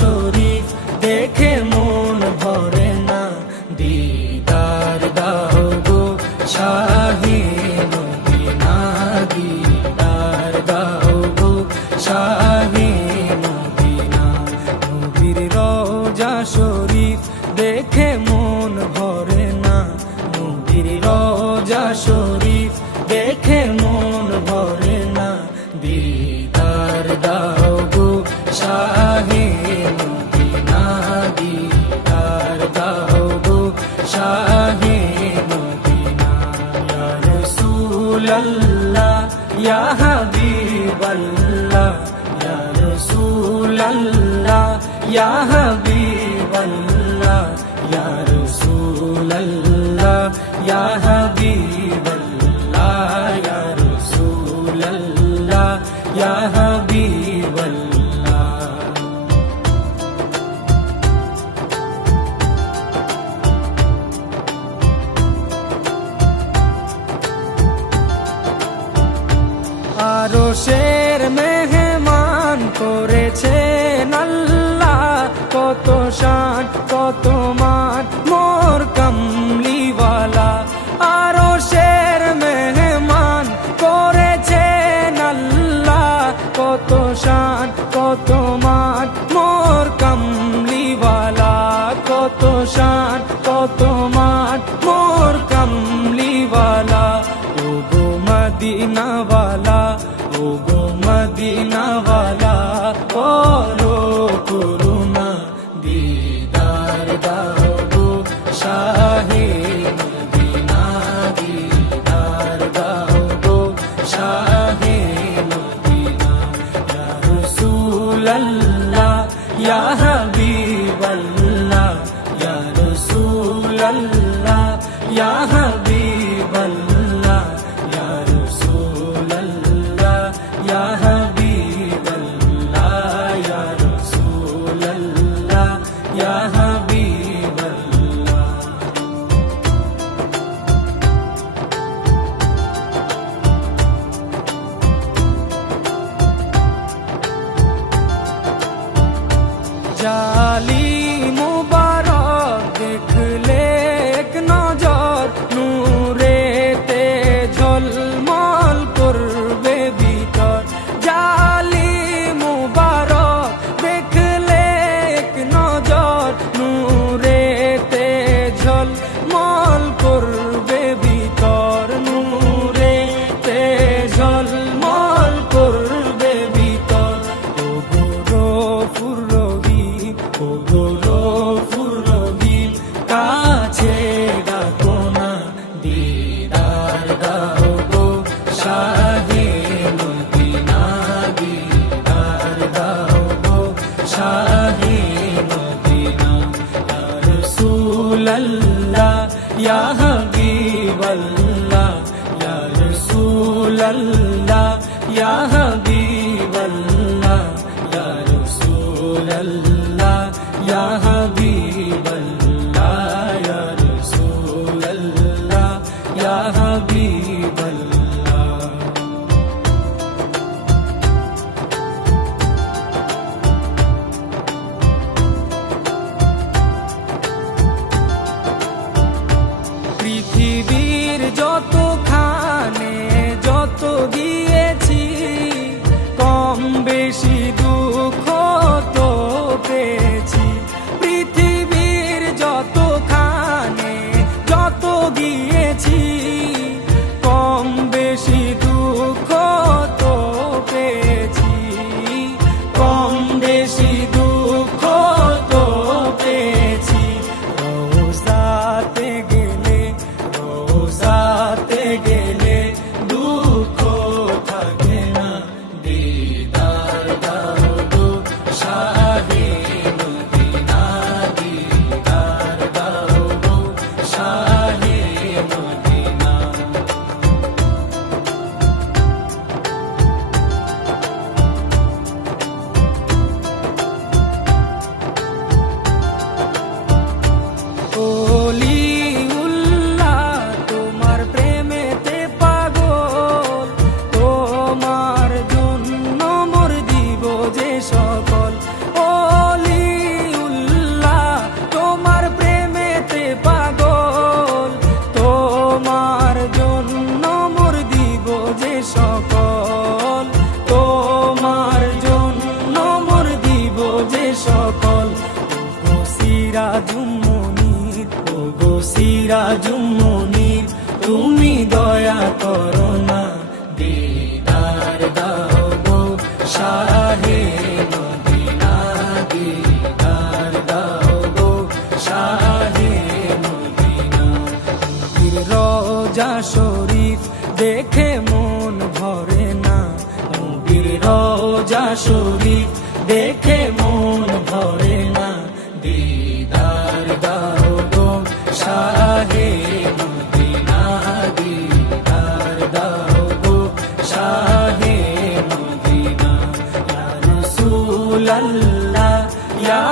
শরীফ দেখে মন ভরে না, দিদার দাও গো শাহে মদিনা, দিদার দাও গো শাহে মদিনা। নবীর রওজা শরীফ দেখে মন ভরে না, নবীর রওজা শরীফ দেখে মন ভরে না, দিদার দাও গো শাহে মদিনা, দিদার দাও গো শাহে মদিনা। ইয়া রাসূলাল্লাহ ইয়া হাবিবাল্লাহ, ইয়া রাসূলাল্লাহ ইয়া হাবিবাল্লাহ, ইয়া রাসূলাল্লাহ ইয়া হাবিবাল্লাহ, ইয়া রাসূলাল্লাহ ইয়া হাবিবাল্লাহ। আরশের মেহমান করেছেন আল্লাহ, কত শান কত মান মোর কামলিওয়ালা। আরশের মেহমান করেছেন আল্লাহ, কত শান কত মান মোর কামলিওয়ালা, কত শান কত মান মোর কামলিওয়ালা। ও গো মদিনাওয়ালা, ও গো মদিনাওয়ালা, করো করুণা, দিদার দাও গো শাহে মদিনা, দিদার দাও গো শাহে মদিনা। ইয়া রাসূলাল্লাহ ইয়া হাবিবাল্লাহ, ইয়া রাসূলাল্লাহ ইয়া হাবিবাল্লাহ, ইয়া রাসূলাল্লাহ ইয়া হাবিবাল্লাহ, ইয়া রাসূলাল্লাহ ইয়া হাবিবাল্লাহ। জালি মুবারক দেখলে এক নজর, নূরেতে ঝলমল করবে ভিতর। জালি মুবারক দেখলে এক নজর, নূরেতে ঝলমল করবে ভিতর, নূরেতে ঝলমল করবে ভিতর। ও গো রফুর রহিম, ও গো রফুর রহিম, কাছে ডাকো না, দিদার দাও গো শাহে মদিনা, দিদার দাও গো শাহে মদিনা। ইয়া রাসূলাল্লাহ ইয়া হাবিবাল্লাহ, ইয়া রাসূলাল্লাহ ইয়া হাবিবাল্লাহ, ইয়া রাসূলাল্লাহ ইয়া হাবিবাল্লাহ, ইয়া রাসূলাল্লাহ ইয়া হাবিবাল্লাহ। পৃথিবীর যতখানে যত গিয়েছি, কম বেশি দুঃখ তো পেয়েছি। পৃথিবীর যতখানে যত গিয়েছি, কম বেশি দুঃখ তো পেয়েছি, কম বেশি দুঃখ তো পেয়েছি। রওজাতে গেলে, রওজাতে গেলে দুঃখ থাকে না, দিদার দাও গো শাহে মদিনা, দিদার দাও গো শাহে মদিনা। ওলিউল্লাহ তোমার প্রেমেতে পাগল, তোমার জন্য মোর দিব যে সকল। ওলি সিরাজুম মুনির তুমি দয়া করো না, দিদার দাও গো শাহে মদিনা, দিদার দাও গো শাহে মদিনা। নবীর রওজা শরীফ দেখে মন ভরে না, নবীর রওজা শরীফ দেখে মন ভরে না, দিদার দাও গো শাহে মদিনা, দিদার দাও গো শাহে মদিনা। ইয়া রাসূলুল্লাহ ইয়া